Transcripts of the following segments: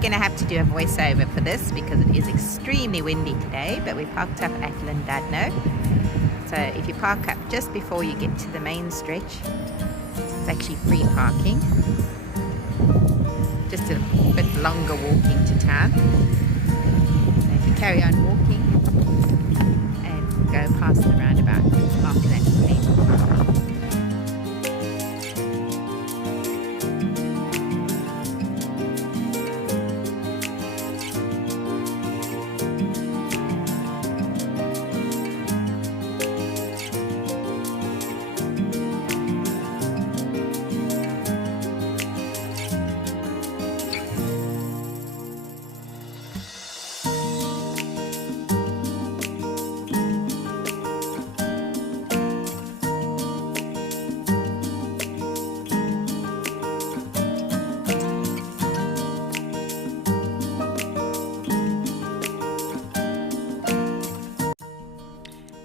going to have to do a voiceover for this because it is extremely windy today, but we parked up at Llandudno. So if you park up just before you get to the main stretch, it's actually free parking. Just a bit longer walking to town. So if you carry on walking and go past the roundabout, after that it's free.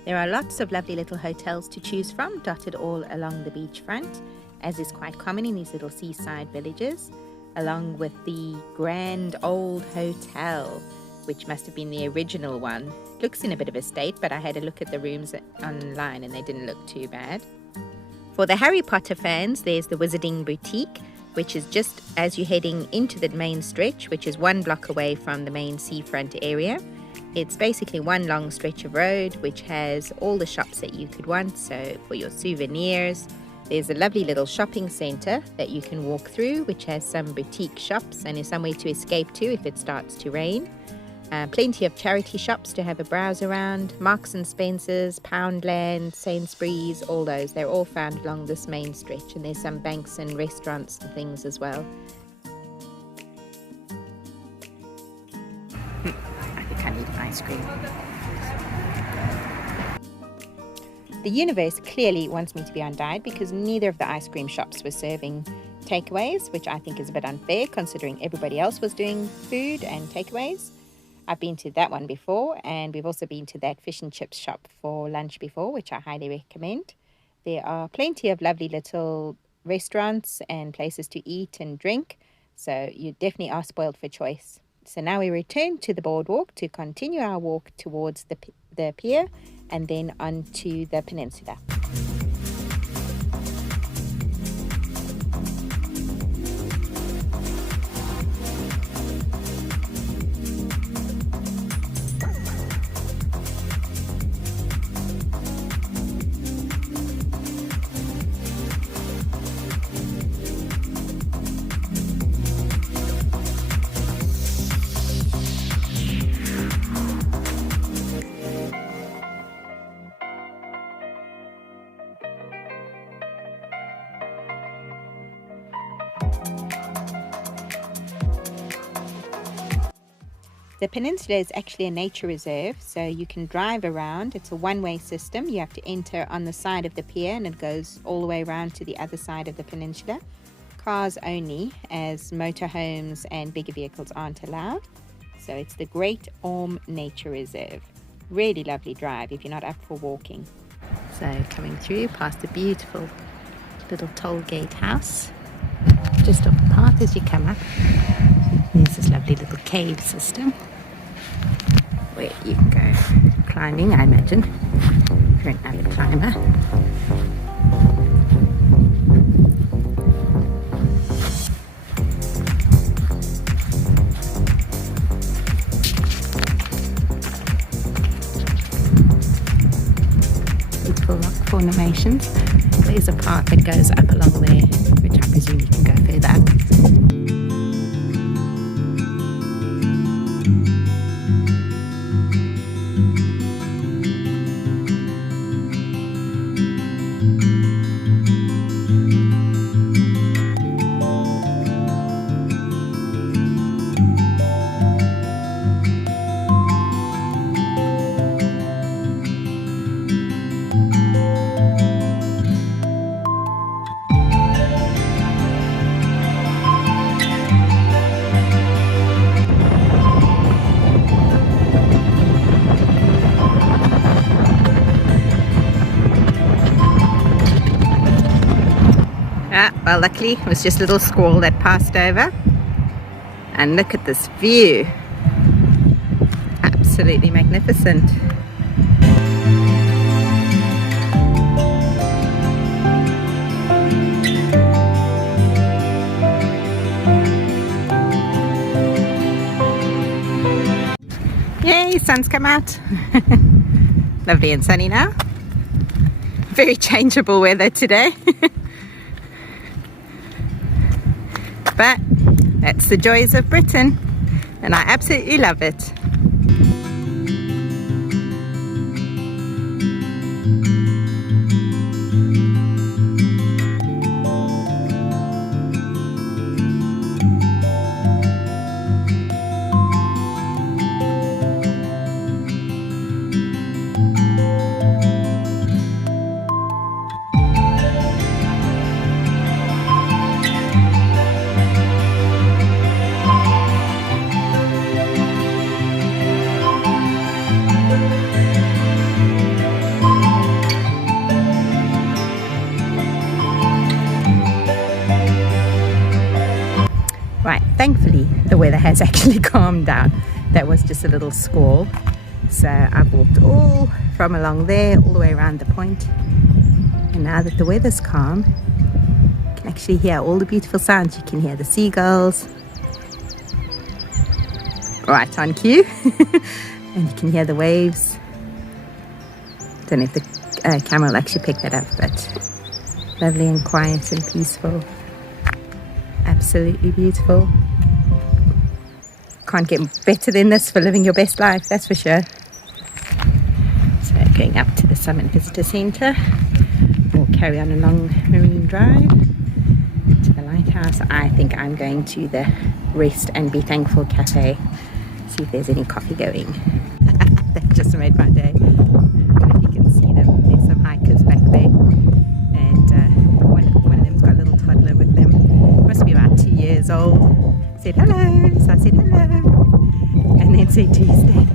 There are lots of lovely little hotels to choose from, dotted all along the beachfront, as is quite common in these little seaside villages, along with the Grand Old Hotel, which must have been the original one. Looks in a bit of a state, but I had a look at the rooms online and they didn't look too bad. For the Harry Potter fans, there's the Wizarding Boutique, which is just as you're heading into the main stretch, which is 1 block away from the main seafront area. It's basically one long stretch of road which has all the shops that you could want. So for your souvenirs, there's a lovely little shopping centre that you can walk through, which has some boutique shops and is somewhere to escape to if it starts to rain. Plenty of charity shops to have a browse around. Marks and Spencer's, Poundland, Sainsbury's, all those. They're all found along this main stretch, and there's some banks and restaurants and things as well. I need ice cream. The universe clearly wants me to be on diet because neither of the ice cream shops were serving takeaways, which I think is a bit unfair considering everybody else was doing food and takeaways. I've been to that one before, and we've also been to that fish and chips shop for lunch before, which I highly recommend. There are plenty of lovely little restaurants and places to eat and drink, so you definitely are spoiled for choice. So now we return to the boardwalk to continue our walk towards the pier and then onto the peninsula. The peninsula is actually a nature reserve, so you can drive around. It's a one-way system. You have to enter on the side of the pier and it goes all the way around to the other side of the peninsula. Cars only, as motorhomes and bigger vehicles aren't allowed. So it's the Great Orme Nature Reserve. Really lovely drive if you're not up for walking. So coming through past a beautiful little toll gate house, just off the path as you come up. There's this lovely little cave system where you go climbing, I imagine, if you're an avid climber. Beautiful rock formations. There's a path that goes up along there, which I presume you can go further up. Well, luckily it was just a little squall that passed over. And look at this view. Absolutely magnificent. Yay, sun's come out. Lovely and sunny now. Very changeable weather today. But that's the joys of Britain, and I absolutely love it. Right, thankfully the weather has actually calmed down. That was just a little squall. So I've walked all from along there all the way around the point. And now that the weather's calm, you can actually hear all the beautiful sounds. You can hear the seagulls right on cue. And you can hear the waves. Don't know if the camera will actually pick that up, but lovely and quiet and peaceful. Absolutely beautiful. Can't get better than this for living your best life, that's for sure. So going up to the Summit Visitor Centre, we'll carry on along Marine Drive to the lighthouse. I think I'm going to the Rest and Be Thankful Cafe, see if there's any coffee going. That just made my day. I don't know if you can see them, there's some hikers back there. And one of them's got a little toddler with them. Must be about 2 years old. Said hello, so I said hello, and then said to his dad,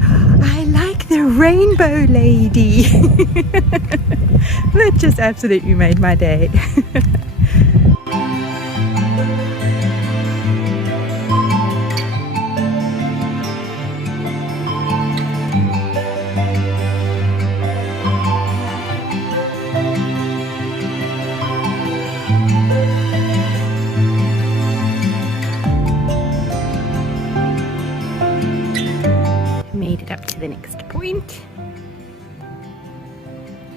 I like the rainbow lady. That just absolutely made my day. Made it up to the next point.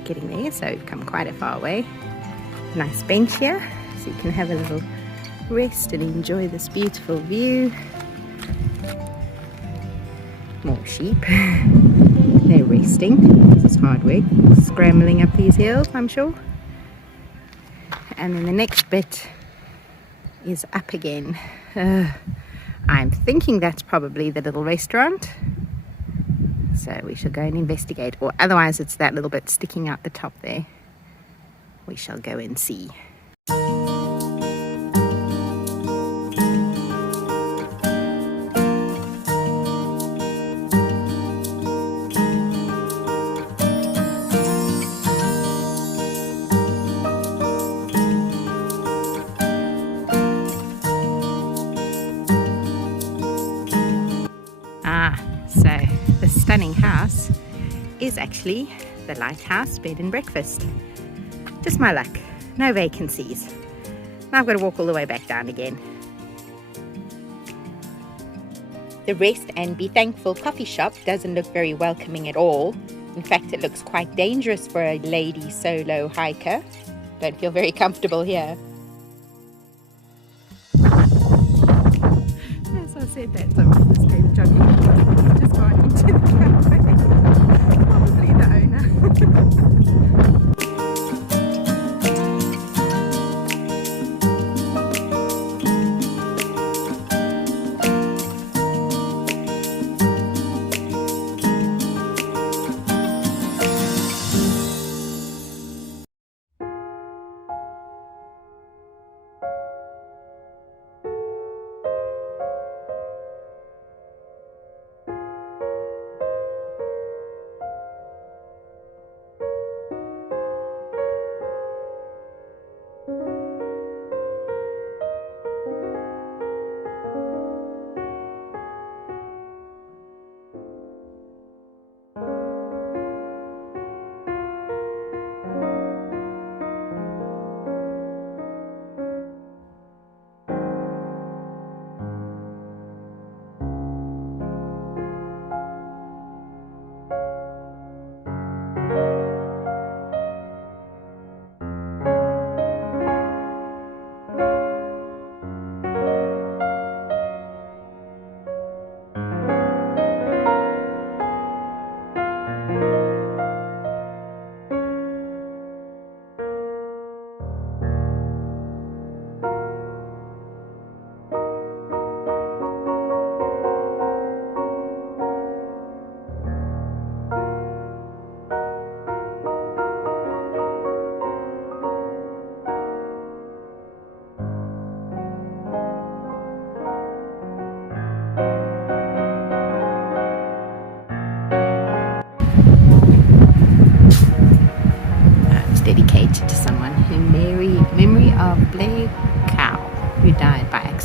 Getting there, so we've come quite a far way. Nice bench here, so you can have a little rest and enjoy this beautiful view. More sheep. They're resting. This is hard work, scrambling up these hills, I'm sure. And then the next bit is up again. I'm thinking that's probably the little restaurant. So we shall go and investigate, or otherwise it's that little bit sticking out the top there. We shall go and see. So the stunning house is actually the Lighthouse Bed and Breakfast. Just my luck, no vacancies. Now I've got to walk all the way back down again. The Rest and Be Thankful coffee shop doesn't look very welcoming at all. In fact, it looks quite dangerous for a lady solo hiker. Don't feel very comfortable here. As I said that, someone just came jogging. Just got into the cafe. Probably the owner.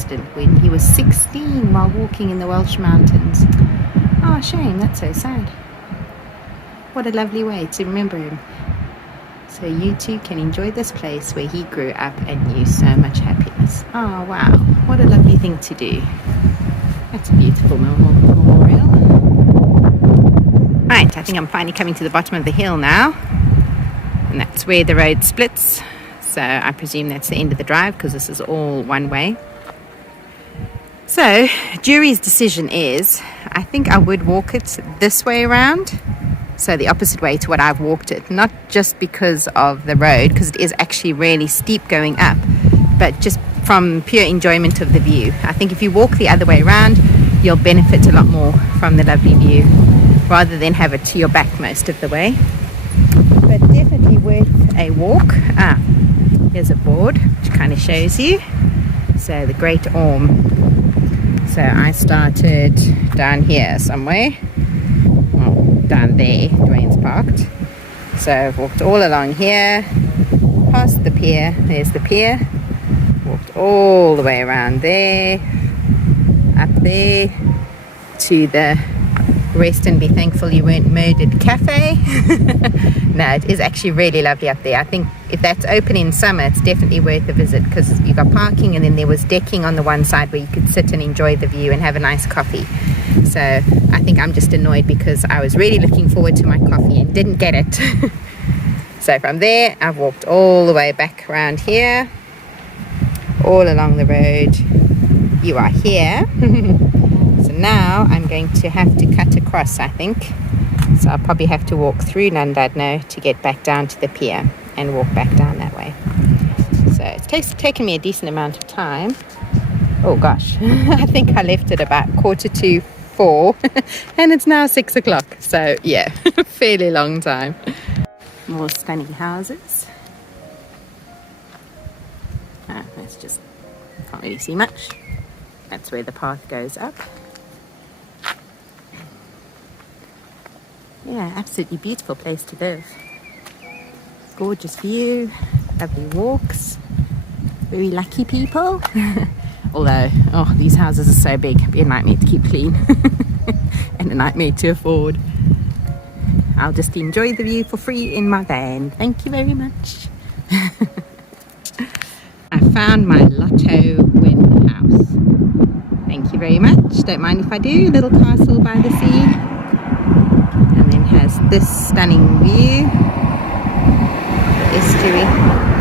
accident when he was 16 while walking in the Welsh mountains. Oh, shame, that's so sad. What a lovely way to remember him. So you too can enjoy this place where he grew up and knew so much happiness. Oh wow, what a lovely thing to do. That's a beautiful memorial. Right, I think I'm finally coming to the bottom of the hill now. And that's where the road splits. So I presume that's the end of the drive because this is all one way. So jury's decision is, I think I would walk it this way around. So the opposite way to what I've walked it. Not just because of the road, because it is actually really steep going up, but just from pure enjoyment of the view. I think if you walk the other way around, you'll benefit a lot more from the lovely view rather than have it to your back most of the way. But definitely worth a walk. Here's a board which kind of shows you. So the Great Orme. So I started down here somewhere. Down there, Dwayne's parked. So I've walked all along here, past the pier, there's the pier, walked all the way around there, up there, to the rest and be thankful you weren't murdered cafe. No, it is actually really lovely up there. I think if that's open in summer, it's definitely worth a visit because you got parking and then there was decking on the one side where you could sit and enjoy the view and have a nice coffee. So I think I'm just annoyed because I was really looking forward to my coffee and didn't get it. So from there, I've walked all the way back around here, all along the road. You are here. So now I'm going to have to cut across, I think. So I'll probably have to walk through Llandudno to get back down to the pier and walk back down that way. So it's taken me a decent amount of time. Oh gosh, I think I left it about 4:45 and it's now 6 o'clock. So yeah, fairly long time. More stunning houses. That's just, can't really see much. That's where the path goes up. Yeah, absolutely beautiful place to live. Gorgeous view, lovely walks, very lucky people. Although, oh, these houses are so big, it'd be a nightmare to keep clean and a nightmare to afford. I'll just enjoy the view for free in my van. Thank you very much. I found my lotto win house. Thank you very much. Don't mind if I do. Little castle by the sea. And then has this stunning view of the estuary.